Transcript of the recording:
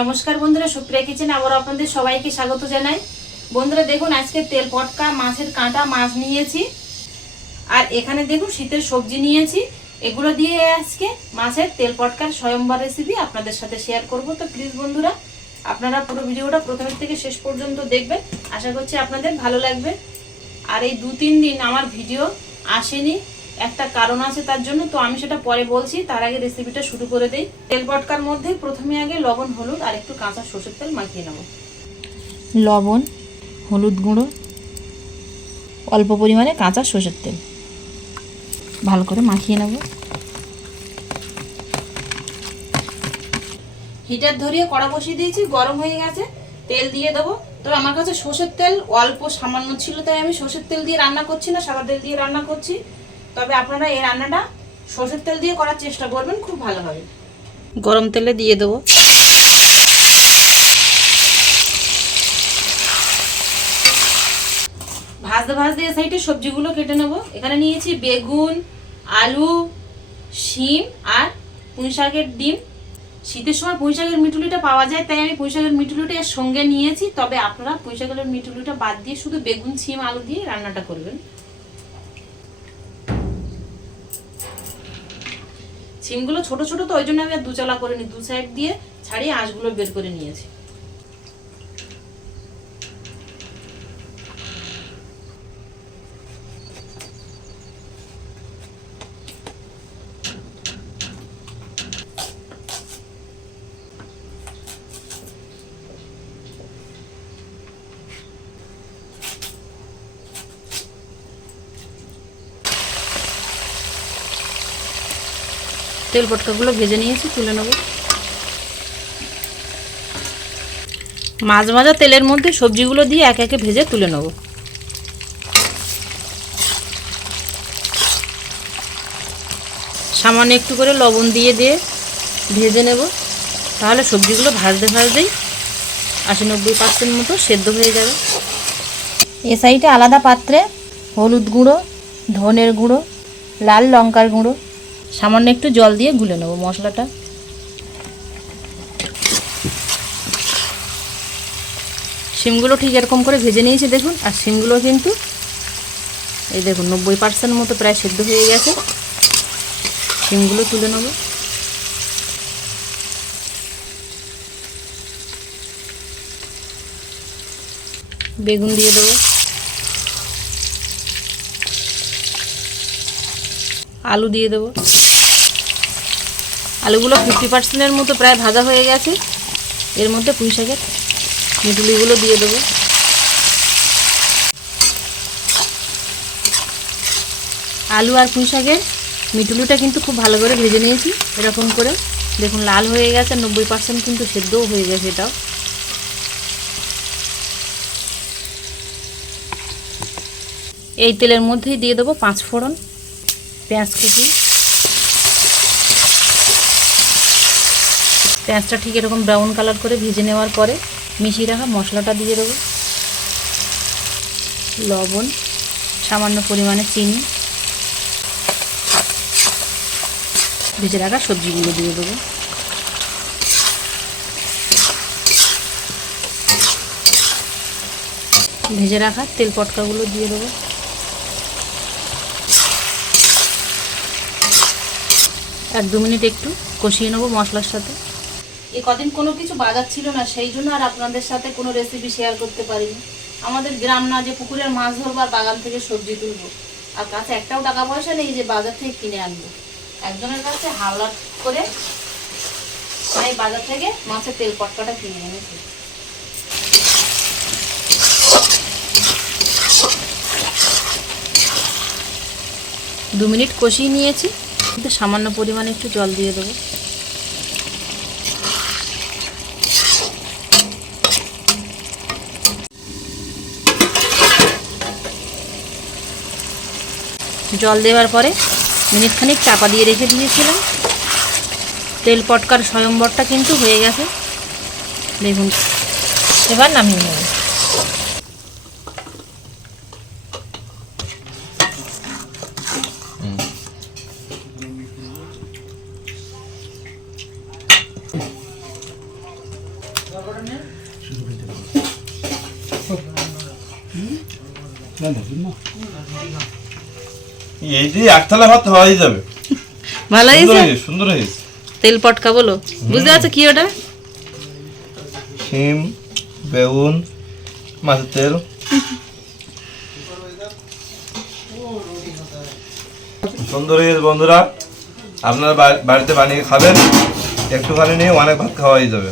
নমস্কার বন্ধুরা, সুপ্রিয়া কিচেনে আবার আপনাদের সবাইকে স্বাগত জানাই। বন্ধুরা দেখুন, আজকে তেল পটকা মাছের কাঁটা মাছ নিয়েছি, আর এখানে দেখুন শীতের সবজি নিয়েছি। এগুলো দিয়ে আজকে মাছের তেল পটকার স্বয়ংবর রেসিপি আপনাদের সাথে শেয়ার করব। তো প্লিজ বন্ধুরা, আপনারা পুরো ভিডিওটা প্রথম থেকে শেষ পর্যন্ত দেখবেন, আশা করছি আপনাদের ভালো লাগবে। আর এই 2-3 দিন আমার ভিডিও আসেনি, একটা কারণ আছে তার জন্য, তো আমি সেটা পরে বলছি। তার আগে রেসিপিটা শুরু করে দেই। তেল পটকার মধ্যে প্রথমে আগে লবণ, হলুদ আর একটু কাঁচা সরষের তেল মাখিয়ে নেব। লবণ, হলুদ গুঁড়ো, অল্প পরিমাণে কাঁচা সরষের তেল ভালো করে মাখিয়ে নেব। হিটার ধরিয়ে কড়া বসিয়ে দিয়েছি, গরম হয়ে গেছে। তেল দিয়ে দেবো। তো আমার কাছে সরষের তেল অল্প সামান্য ছিল, তাই আমি সরষের তেল দিয়ে রান্না করছি না, সাদা তেল দিয়ে রান্না করছি। তবে আপনারা এই রান্নাটা সরষের তেল দিয়ে করার চেষ্টা করবেন, খুব ভালো হবে। গরম তেলে দিয়ে দেবো। ভাজতে ভাজতে এই সাইডে সবজিগুলো কেটে নেব। এখানে নিয়েছি বেগুন, আলু, শিম আর পুঁই শাকের ডিম। শীতের সময় পুঁই শাকের মিটুলিটা পাওয়া যায়, তাই আমি পুঁই শাকের মিটুলিটা এর সঙ্গে নিয়েছি। তবে আপনারা পুঁই শাকের মিটুলিটা বাদ দিয়ে শুধু বেগুন, শিম, আলু দিয়ে রান্নাটা করবেন। শিমগুলো ছোট ছোট, তো ওই জন্য আমি আর দুচালা করে নি, দু সাইড দিয়ে ছাড়িয়ে আঁশগুলো বের করে নিয়েছি। তেল পটকাগুলো ভেজে নিয়েছি, তুলে নেব। মাছ ভাজা তেলের মধ্যে সবজিগুলো দিয়ে একে একে ভেজে তুলে নেব। সামান্য একটু করে লবণ দিয়ে ভেজে নেব, তাহলে সবজিগুলো ভাজতে ভাজতেই 80-90% মতো সেদ্ধ হয়ে যাবে। এ সাইডে আলাদা পাত্রে হলুদ গুঁড়ো, ধনের গুঁড়ো, লাল লঙ্কার গুঁড়ো, সামান্য একটু জল দিয়ে গুলে নেব মশলাটা। শিমগুলো ঠিক এরকম করে ভেজে নিয়েছি দেখুন। আর শিমগুলো কিন্তু এই দেখুন 90% মতো প্রায় সেদ্ধ হয়ে গেছে। শিমগুলো তুলে নেব। বেগুন দিয়ে দেবো, আলু দিয়ে দেবো। আলুগুলো 50%-এর মতো প্রায় ভাজা হয়ে গেছে। এর মধ্যে পুঁই শাকের মিটুলিগুলো দিয়ে দেবো। আলু আর পুঁই শাকের মিটুলিটা কিন্তু খুব ভালো করে ভেজে নিয়েছি এরকম করে। দেখুন লাল হয়ে গেছে, 90% কিন্তু সেদ্ধও হয়ে গেছে এটাও। এই তেলের মধ্যেই দিয়ে দেবো 5 ফোড়ন, পেঁয়াজ কুচি। পেঁয়াজটা ঠিক এরকম ব্রাউন কালার করে ভেজে নেওয়ার পরে মিশিয়ে রাখা মশলাটা দিয়ে দেবো। লবণ, সামান্য পরিমাণে চিনি, ভেজে রাখা সবজিগুলো দিয়ে দেবো। ভেজে রাখা তেল পটকাগুলো দিয়ে দেবো। 1-2 মিনিট একটু কষিয়ে নেবো মশলার সাথে। এই কদিন কোনো কিছু বাজার ছিল না, সেই জন্য আর আপনাদের সাথে কোনো রেসিপি শেয়ার করতে পারিনি। আমাদের গ্রাম না যে পুকুরের মাছ ধরবো আর বাগান থেকে সবজি তুলবো, আর কাছে একটাও টাকা পয়সা নেই যে বাজার থেকে কিনে আনবো। একজনের কাছে হাওলা করে আমি বাজার থেকে মাছের তেল পটকাটা কিনে এনেছি। দু মিনিট কষিয়ে নিয়েছি, কিন্তু সামান্য পরিমাণে একটু জল দিয়ে দেবো। জল দেওয়ার পরে মিনিটখানিক চাপা দিয়ে রেখে দিয়েছিলাম। তেল পটকার স্বয়ংবরটা কিন্তু হয়ে গেছে দেখুন। এবার নামিয়ে নেব। এই দিয়ে এক থালা ভাত হওয়াই যাবে। ভালো সুন্দর হয়েছে? হয়েছে, সুন্দর হয়েছে। তেল পটকা বলো, বুঝতে পারছো কি ওটা? শিম, বেগুন, মাছের তেল। সুন্দর হয়েছে বন্ধুরা, আপনারা বাড়িতে বানিয়ে খাবেন, একটুখানি নিয়ে অনেক ভাত খাওয়াই যাবে।